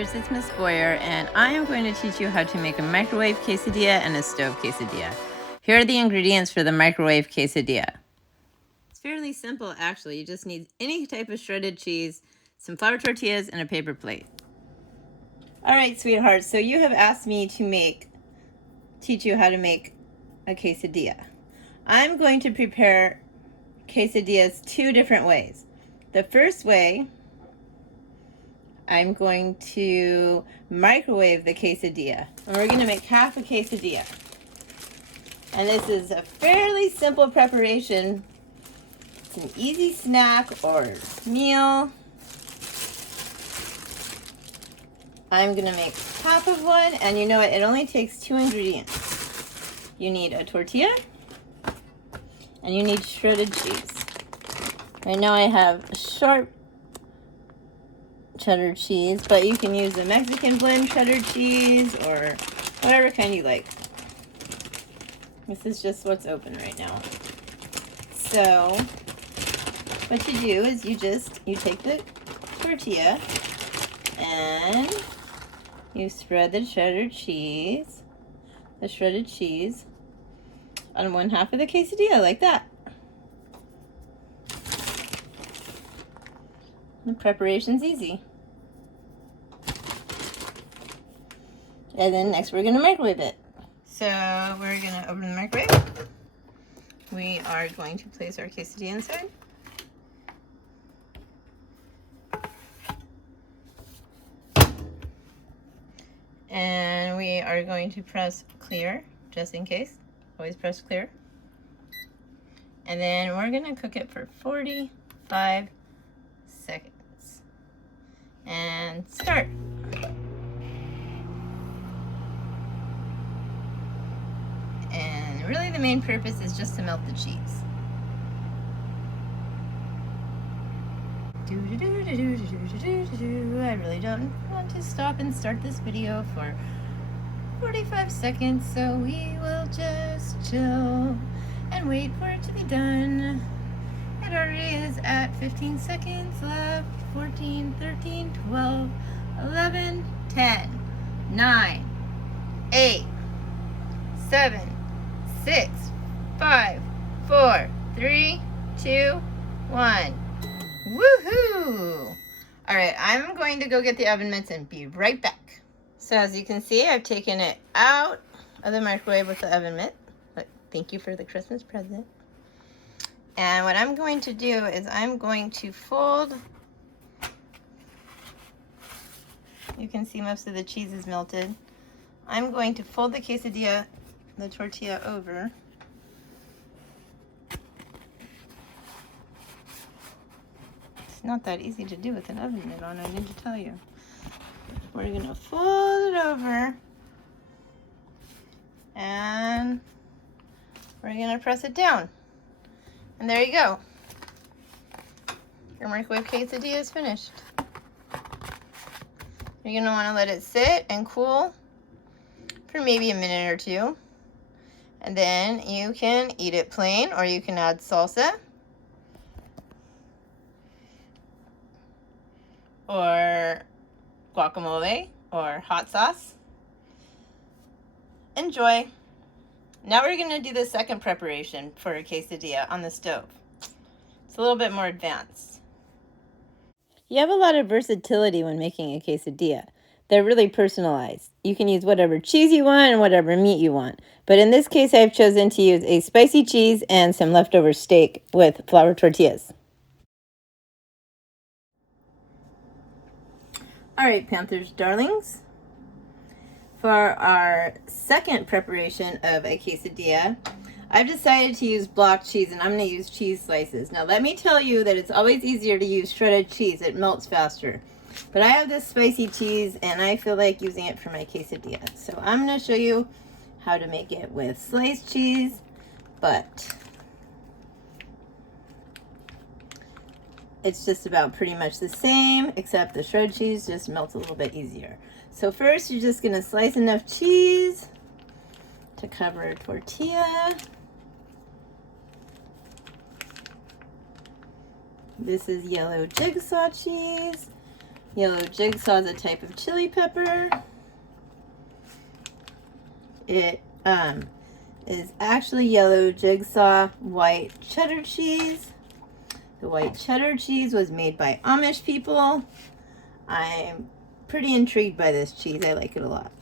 Panthers, it's Miss Boyer, and I am going to teach you how to make a microwave quesadilla and a stove quesadilla. Here are the ingredients for the microwave quesadilla. It's fairly simple, actually. You just need any type of shredded cheese, some flour tortillas, and a paper plate. All right, sweetheart, so you have asked me to teach you how to make a quesadilla. I'm going to prepare quesadillas two different ways. The first way, I'm going to microwave the quesadilla. And we're going to make half a quesadilla. And this is a fairly simple preparation. It's an easy snack or meal. I'm going to make half of one, and you know what? It only takes 2 ingredients. You need a tortilla, and you need shredded cheese. Right now I have sharp cheddar cheese, but you can use a Mexican blend cheddar cheese or whatever kind you like. This is just what's open right now. So what you do is you take the tortilla and you spread the shredded cheese on one half of the quesadilla like that. The preparation's easy. And then next we're going to microwave it. So we're going to open the microwave. We are going to place our quesadilla inside. And we are going to press clear, just in case. Always press clear. And then we're going to cook it for 45 seconds. And start. And really the main purpose is just to melt the cheese. I really don't want to stop and start this video for 45 seconds, so we will just chill and wait for it to be done. It already is at 15 seconds left. 14, 13, 12, 11, 10, 9, 8, 7, 6, 5, 4, 3, 2, 1. Woohoo! Alright, I'm going to go get the oven mitts and be right back. So as you can see, I've taken it out of the microwave with the oven mitt. But thank you for the Christmas present. And what I'm going to do is I'm going to fold. You can see most of the cheese is melted. I'm going to fold the quesadilla, the tortilla over. It's not that easy to do with an oven mitt on, I need to tell you. We're going to fold it over. And we're going to press it down. And there you go. Your microwave quesadilla is finished. You're going to want to let it sit and cool for maybe a minute or two. And then you can eat it plain, or you can add salsa or guacamole or hot sauce. Enjoy. Now we're going to do the second preparation for a quesadilla on the stove. It's a little bit more advanced. You have a lot of versatility when making a quesadilla. They're really personalized. You can use whatever cheese you want and whatever meat you want. But in this case, I've chosen to use a spicy cheese and some leftover steak with flour tortillas. All right, Panthers darlings. For our second preparation of a quesadilla, I've decided to use block cheese, and I'm going to use cheese slices. Now, let me tell you that it's always easier to use shredded cheese. It melts faster. But I have this spicy cheese, and I feel like using it for my quesadilla. So I'm going to show you how to make it with sliced cheese, but it's just about pretty much the same, except the shredded cheese just melts a little bit easier. So first, you're just going to slice enough cheese to cover a tortilla. This is yellow jigsaw cheese. Yellow jigsaw is a type of chili pepper. It is actually yellow jigsaw white cheddar cheese. The white cheddar cheese was made by Amish people. I'm pretty intrigued by this cheese. I like it a lot.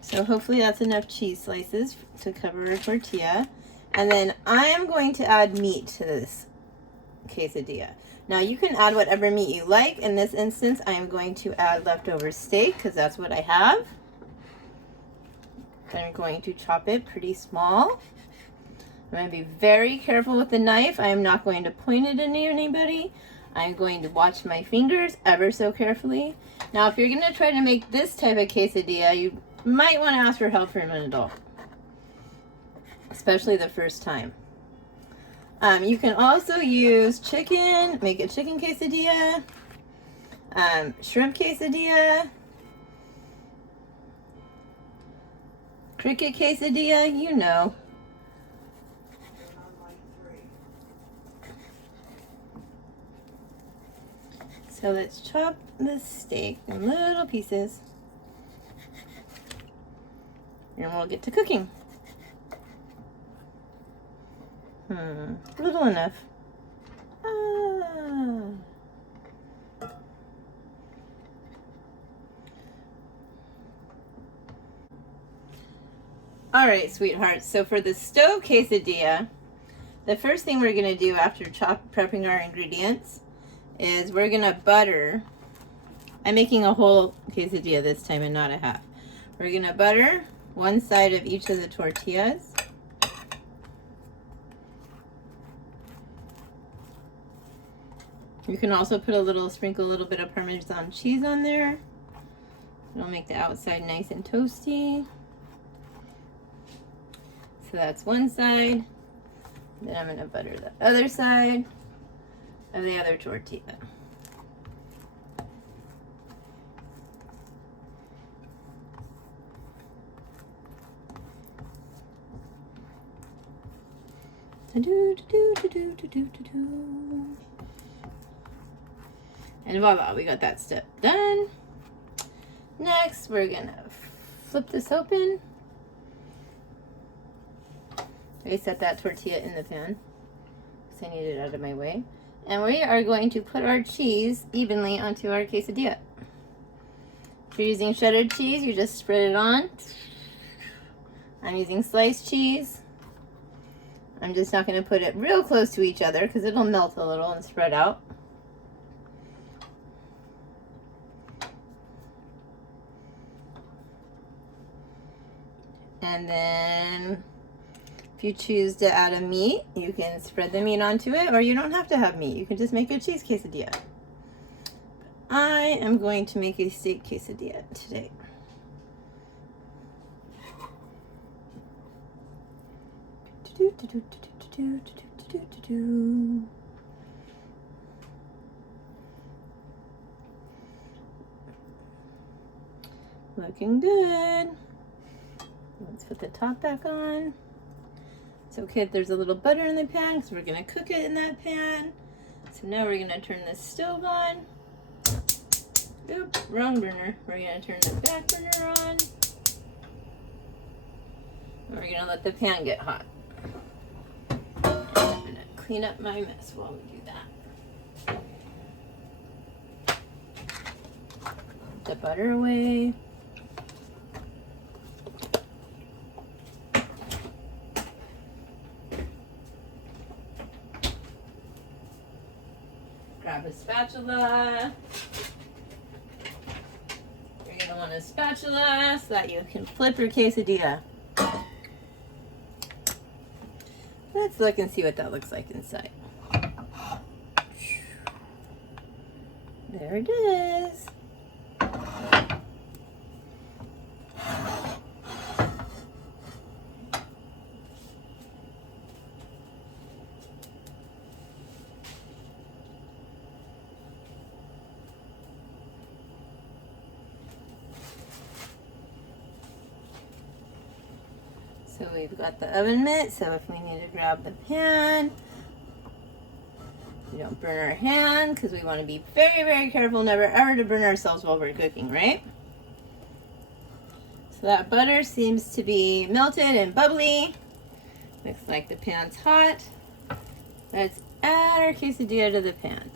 So hopefully that's enough cheese slices to cover a tortilla. And then I am going to add meat to this quesadilla. Now you can add whatever meat you like. In this instance, I am going to add leftover steak because that's what I have. I'm going to chop it pretty small. I'm going to be very careful with the knife. I am not going to point it at anybody. I'm going to watch my fingers ever so carefully. Now, if you're going to try to make this type of quesadilla, you might want to ask for help from an adult, especially the first time. You can also use chicken, make a chicken quesadilla, shrimp quesadilla, cricket quesadilla, you know. So let's chop the steak in little pieces. And we'll get to cooking. Little enough. All right, sweethearts. So for the stove quesadilla, the first thing we're gonna do after prepping our ingredients is we're gonna butter. I'm making a whole quesadilla this time and not a half. We're gonna butter one side of each of the tortillas. You can also put sprinkle a little bit of Parmesan cheese on there. It'll make the outside nice and toasty. So that's one side. Then I'm gonna butter the other side of the other tortilla. And voila, we got that step done. Next, we're gonna flip this open. I set that tortilla in the pan because I need it out of my way. And we are going to put our cheese evenly onto our quesadilla. If you're using shredded cheese, you just spread it on. I'm using sliced cheese. I'm just not going to put it real close to each other because it'll melt a little and spread out. And then if you choose to add a meat, you can spread the meat onto it, or you don't have to have meat. You can just make a cheese quesadilla. I am going to make a steak quesadilla today. Looking good. Let's put the top back on. It's okay if there's a little butter in the pan because we're going to cook it in that pan. So now we're going to turn the stove on. Oop, wrong burner. We're going to turn the back burner on. And we're going to let the pan get hot. And I'm going to clean up my mess while we do that. Put the butter away. Grab a spatula. You're going to want a spatula so that you can flip your quesadilla. Let's look and see what that looks like inside. There it is. So we've got the oven mitt, so if we need to grab the pan, We don't burn our hand because we want to be very, very careful never ever to burn ourselves while we're cooking, right? So that butter seems to be melted and bubbly. Looks like the pan's hot. Let's add our quesadilla to the pan.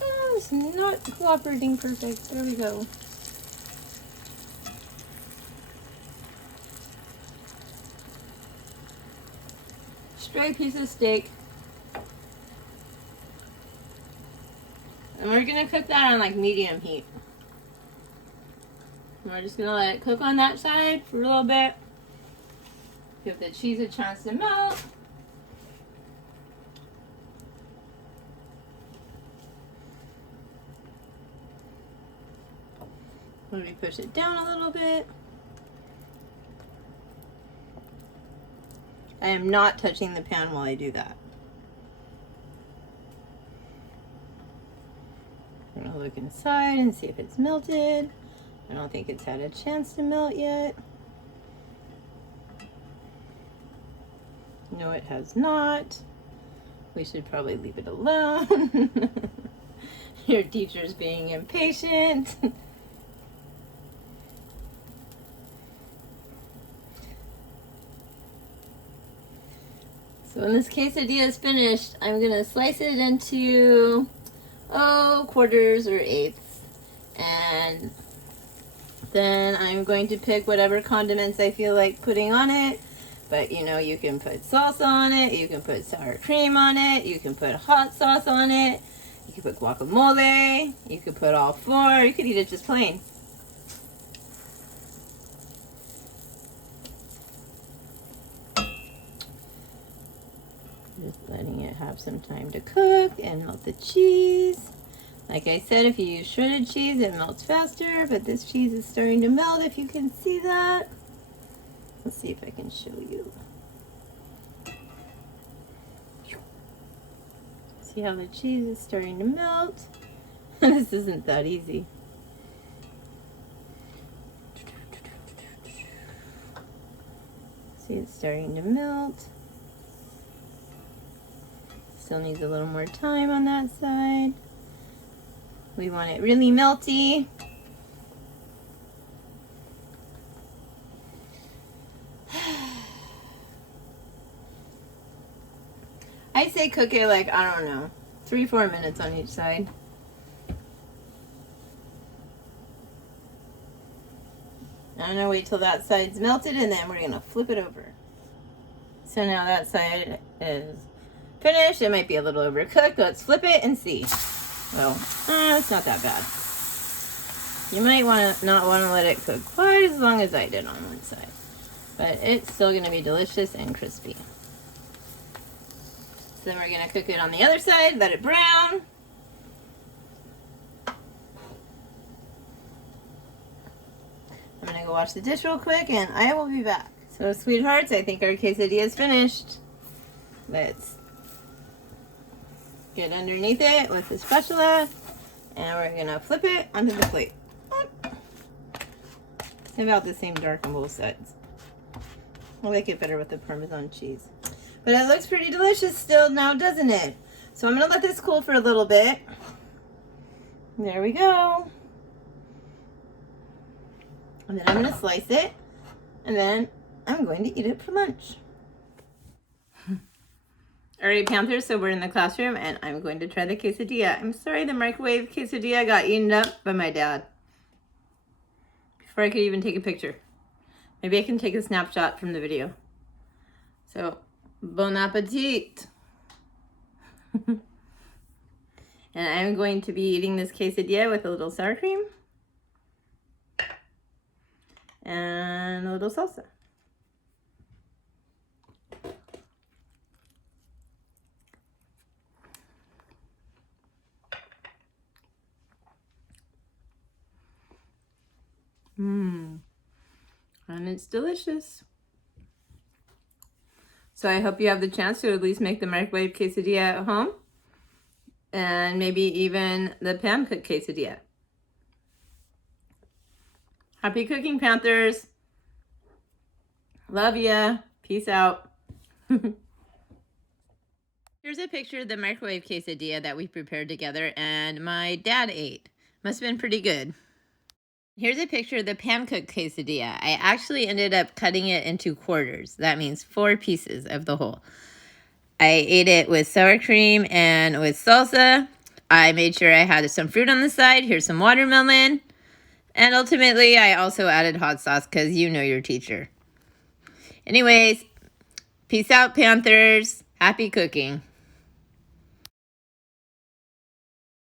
Oh, it's not cooperating perfect. There we go. Stray piece of steak. And we're gonna cook that on like medium heat. And we're just gonna let it cook on that side for a little bit. Give the cheese a chance to melt. Let me push it down a little bit. I am not touching the pan while I do that. I'm gonna look inside and see if it's melted. I don't think it's had a chance to melt yet. No, it has not. We should probably leave it alone. Your teacher's being impatient. So when this quesadilla is finished, I'm gonna slice it into, quarters or eighths. And then I'm going to pick whatever condiments I feel like putting on it. But you know, you can put salsa on it, you can put sour cream on it, you can put hot sauce on it, you can put guacamole, you could put all four, you could eat it just plain. Just letting it have some time to cook and melt the cheese. Like I said, if you use shredded cheese, it melts faster, but this cheese is starting to melt, if you can see that. Let's see if I can show you. See how the cheese is starting to melt? This isn't that easy. See, it's starting to melt. Still needs a little more time on that side. We want it really melty. I say cook it like, I don't know, 3-4 minutes on each side. I'm gonna wait till that side's melted and then we're gonna flip it over. So now that side is finished. It might be a little overcooked. Let's flip it and see. Well, it's not that bad. You might not want to let it cook quite as long as I did on one side. But it's still going to be delicious and crispy. So then we're going to cook it on the other side, let it brown. I'm going to go wash the dish real quick and I will be back. So sweethearts, I think our quesadilla is finished. Let's get underneath it with the spatula and we're gonna flip it onto the plate. It's about the same dark on both sides. I like it better with the Parmesan cheese. But it looks pretty delicious still now, doesn't it? So I'm gonna let this cool for a little bit. There we go. And then I'm gonna slice it and then I'm going to eat it for lunch. Alright, Panthers, so we're in the classroom and I'm going to try the quesadilla. I'm sorry the microwave quesadilla got eaten up by my dad before I could even take a picture. Maybe I can take a snapshot from the video. So, bon appetit! And I'm going to be eating this quesadilla with a little sour cream and a little salsa. And it's delicious. So I hope you have the chance to at least make the microwave quesadilla at home. And maybe even the pan cooked quesadilla. Happy cooking, Panthers. Love ya. Peace out. Here's a picture of the microwave quesadilla that we prepared together and my dad ate. Must have been pretty good. Here's a picture of the pan-cooked quesadilla. I actually ended up cutting it into quarters. That means 4 pieces of the whole. I ate it with sour cream and with salsa. I made sure I had some fruit on the side. Here's some watermelon. And ultimately, I also added hot sauce because you know your teacher. Anyways, peace out, Panthers. Happy cooking.